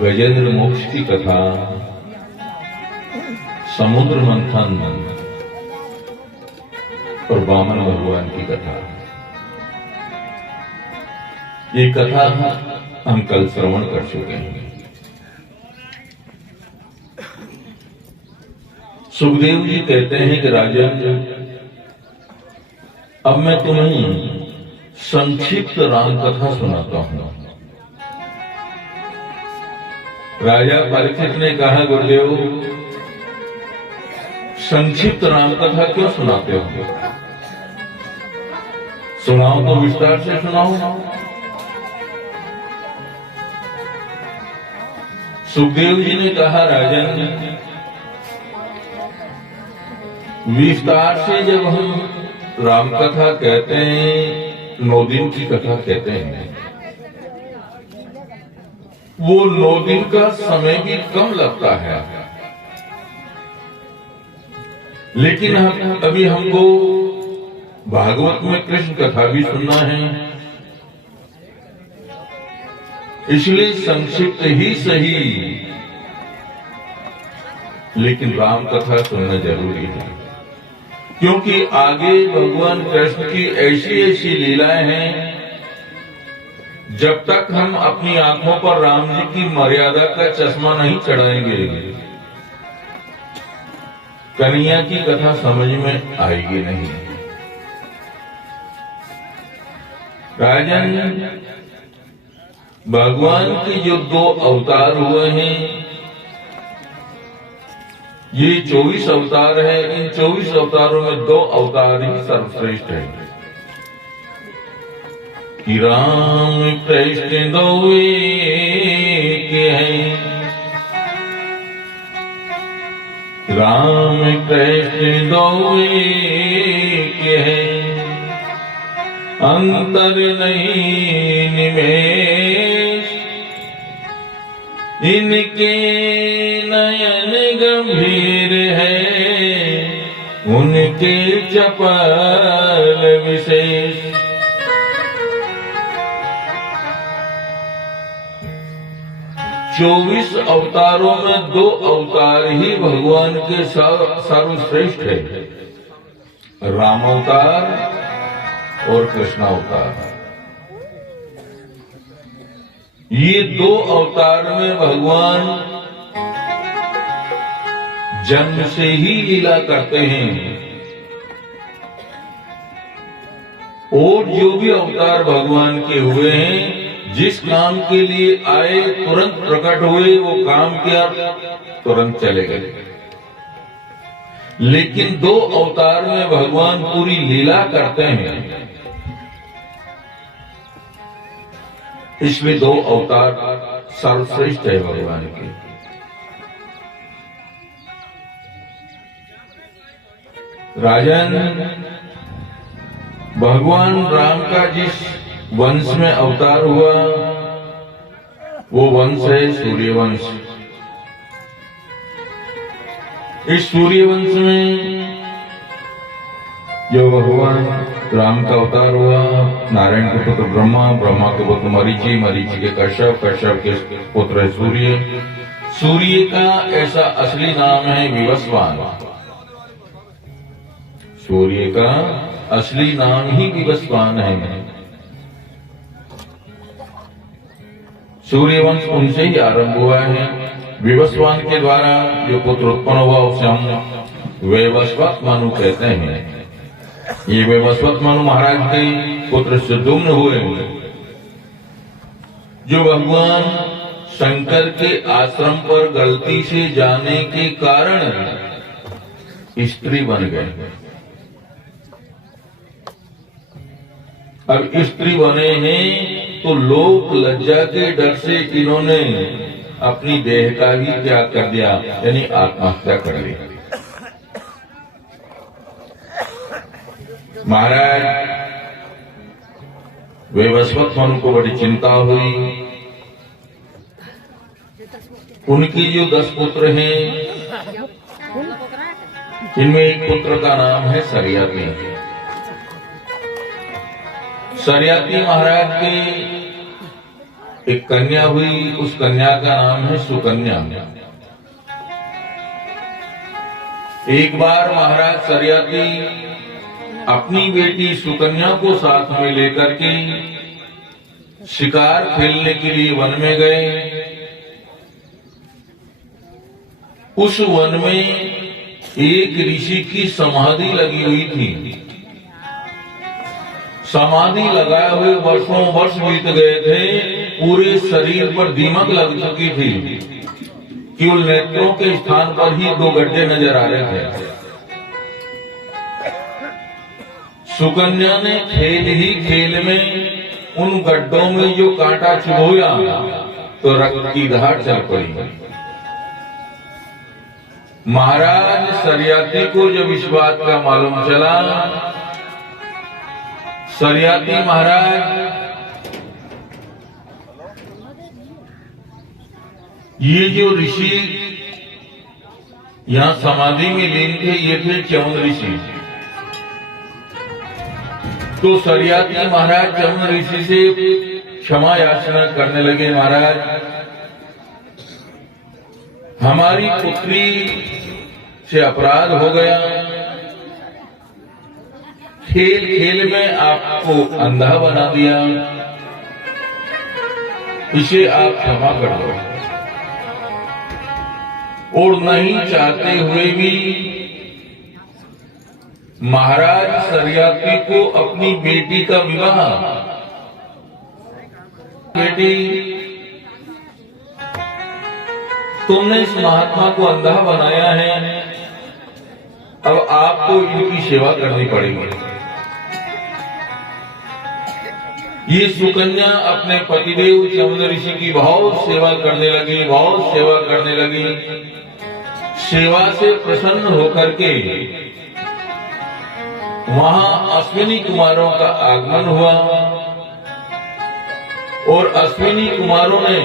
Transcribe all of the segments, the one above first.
गजेंद्र मोक्ष की कथा, समुद्र मंथन और वामन भगवान की कथा। ये कथा हम कल श्रवण कर चुके हैं। सुखदेव जी कहते हैं कि राजन, अब मैं तुम्हें संक्षिप्त राम कथा सुनाता हूं। राजा परीक्षित ने कहा, गुरुदेव संक्षिप्त राम कथा क्यों सुनाते हो? सुनाओ तो विस्तार से सुनाओ। सुखदेव जी ने कहा, राजन विस्तार से जब हम राम कथा कहते हैं, 9 दिन की कथा कहते हैं, वो 9 दिन का समय भी कम लगता है। लेकिन अभी हमको भागवत में कृष्ण कथा भी सुनना है, इसलिए संक्षिप्त ही सही लेकिन राम कथा सुनना जरूरी है, क्योंकि आगे भगवान कृष्ण की ऐसी ऐसी लीलाएं हैं, जब तक हम अपनी आंखों पर राम जी की मर्यादा का चश्मा नहीं चढ़ाएंगे, कन्हैया की कथा समझ में आएगी नहीं। राजन, भगवान के जो 2 अवतार हुए हैं, ये 24 अवतार है। इन 24 अवतारों में 2 अवतार ही सर्वश्रेष्ठ है कि राम कृष्ण 2 एक हैं, राम कृष्ण 2 एक हैं, अंतर नहीं निमेष, इनके नयन गंभीर है, उनके चपल विशेष। चौबीस अवतारों में 2 अवतार ही भगवान के सर्वश्रेष्ठ है, राम अवतार और कृष्ण अवतार। ये 2 अवतार में भगवान जन्म से ही लीला करते हैं, और जो भी अवतार भगवान के हुए हैं, जिस काम के लिए आए तुरंत प्रकट हुए, वो काम किया तुरंत चले गए। लेकिन 2 अवतार में भगवान पूरी लीला करते हैं, इसमें 2 अवतार सर्वश्रेष्ठ है भगवान के। राजन, भगवान राम का जिस वंश में अवतार हुआ, वो वंश है सूर्यवंश। इस सूर्यवंश में जो भगवान राम का अवतार हुआ, नारायण के पुत्र ब्रह्मा, ब्रह्मा के पुत्र मरीचि, मरीचि के कश्यप, कश्यप के पुत्र सूर्य, सूर्य का ऐसा असली नाम है विवस्वान। सूर्य का असली नाम ही विवस्वान है। सूर्यवंश उनसे ही आरंभ हुआ है। विवस्वान के द्वारा जो पुत्र उत्पन्न हुआ उसे हम वैवस्वत मनु कहते हैं। ये वैवस्वत मनु महाराज के पुत्र सुदुम्न हुए, जो भगवान शंकर के आश्रम पर गलती से जाने के कारण स्त्री बन गए। अब स्त्री बने हैं तो लोक लज्जा के डर से इन्होंने अपनी देह का ही त्याग कर दिया, यानी आत्महत्या कर ली। महाराज वैवस्वत मनु को बड़ी चिंता हुई। उनकी जो 10 पुत्र हैं, इनमें एक पुत्र का नाम है सरयाती। सरयाती महाराज के एक कन्या हुई, उस कन्या का नाम है सुकन्या। एक बार महाराज सरियाती अपनी बेटी सुकन्या को साथ में लेकर के शिकार खेलने के लिए वन में गए। उस वन में एक ऋषि की समाधि लगी हुई थी। समाधि लगाए हुए वर्षों वर्ष बीत गए थे, पूरे शरीर पर दीमक लग चुकी थी, केवल नेत्रों के स्थान पर ही 2 गड्ढे नजर आ रहे थे। सुकन्या ने खेल ही खेल में उन गड्ढों में जो कांटा चुभोया तो रक्त की धार चल पड़ी। महाराज सरियाती को जब इस बात का मालूम चला, सरियाती महाराज ये जो ऋषि यहां समाधि में लीन थे, ये थे च्यवन ऋषि। तो सरियाती महाराज च्यवन ऋषि से क्षमा याचना करने लगे, महाराज हमारी पुत्री से अपराध हो गया, खेल खेल में आपको अंधा बना दिया, इसे आप क्षमा कर दो। और नहीं चाहते हुए भी महाराज सरियाती को अपनी बेटी का विवाह, बेटी तुमने इस महात्मा को अंधा बनाया है, अब आपको इनकी सेवा करनी पड़ेगी। ये सुकन्या अपने पतिदेव च्यवन ऋषि की बहुत सेवा करने लगी, बहुत सेवा करने लगी। सेवा से प्रसन्न होकर के वहां अश्विनी कुमारों का आगमन हुआ और अश्विनी कुमारों ने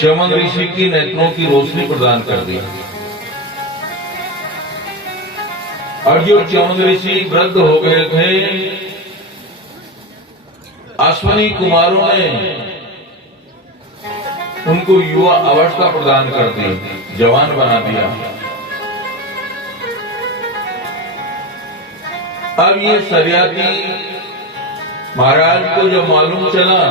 च्यवन ऋषि की नेत्रों की रोशनी प्रदान कर दी। और जो च्यवन ऋषि वृद्ध हो गए थे, अश्विनी कुमारों ने उनको युवा अवस्था प्रदान कर दी, जवान बना दिया। अब ये सरियाती महाराज को जब मालूम चला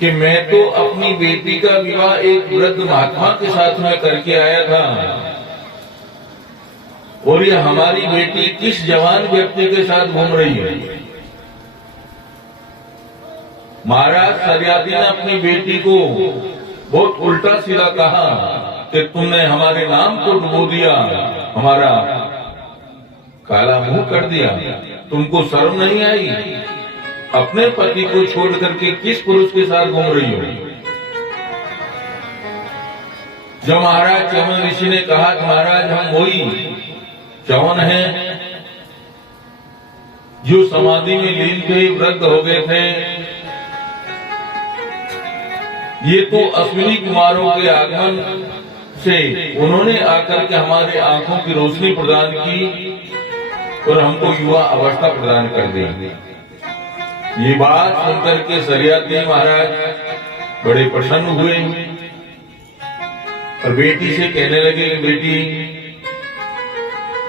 कि मैं तो अपनी बेटी का विवाह एक वृद्ध महात्मा के साथ में करके आया था और ये हमारी बेटी किस जवान व्यक्ति के साथ घूम रही है। महाराज सरियाती ने अपनी बेटी को बहुत उल्टा सीधा कहा कि तुमने हमारे नाम को डुबो दिया, हमारा काला मुंह कर दिया, तुमको शर्म नहीं आई? अपने पति को छोड़ करके किस पुरुष के साथ घूम रही हो? जब महाराज च्यवन ऋषि ने कहा कि महाराज हम वही च्यवन हैं जो समाधि में लीन थे, वृद्ध हो गए थे, ये तो अश्विनी कुमारों के आगमन से उन्होंने आकर के हमारे आंखों की रोशनी प्रदान की और हमको युवा अवस्था प्रदान कर दी। ये बात सुनकर के सरियाती महाराज बड़े प्रसन्न हुए और बेटी से कहने लगे, बेटी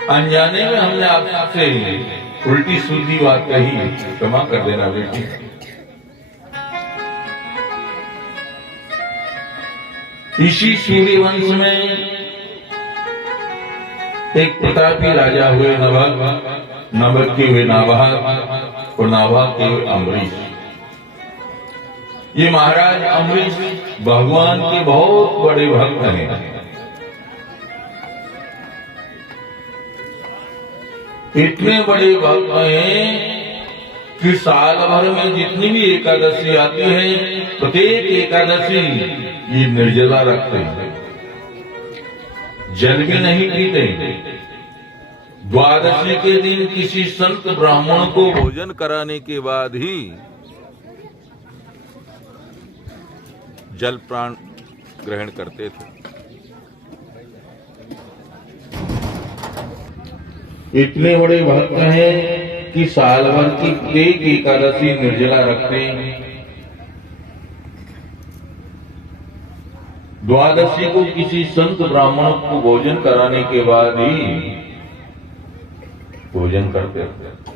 अनजाने में हमने आपसे उल्टी सीधी बात कही, क्षमा कर देना बेटी। इसी सूर्यवंश में एक प्रतापी राजा हुए नभग के हुए नाभाग और नाभाग के हुए अम्बरीश। ये महाराज अम्बरीश भगवान के बहुत बड़े भक्त हैं। इतने बड़े भक्त हैं कि साल भर में जितनी भी एकादशी आती है, प्रत्येक एकादशी ये निर्जला रखते हैं, जल भी नहीं पीते। द्वादशी के दिन किसी संत ब्राह्मण को भोजन कराने के बाद ही जल प्राण ग्रहण करते थे। इतने बड़े भक्त हैं कि साल भर की एक एकादशी निर्जला रखते हैं, द्वादशी को किसी संत ब्राह्मण को भोजन कराने के बाद ही भोजन करते हैं।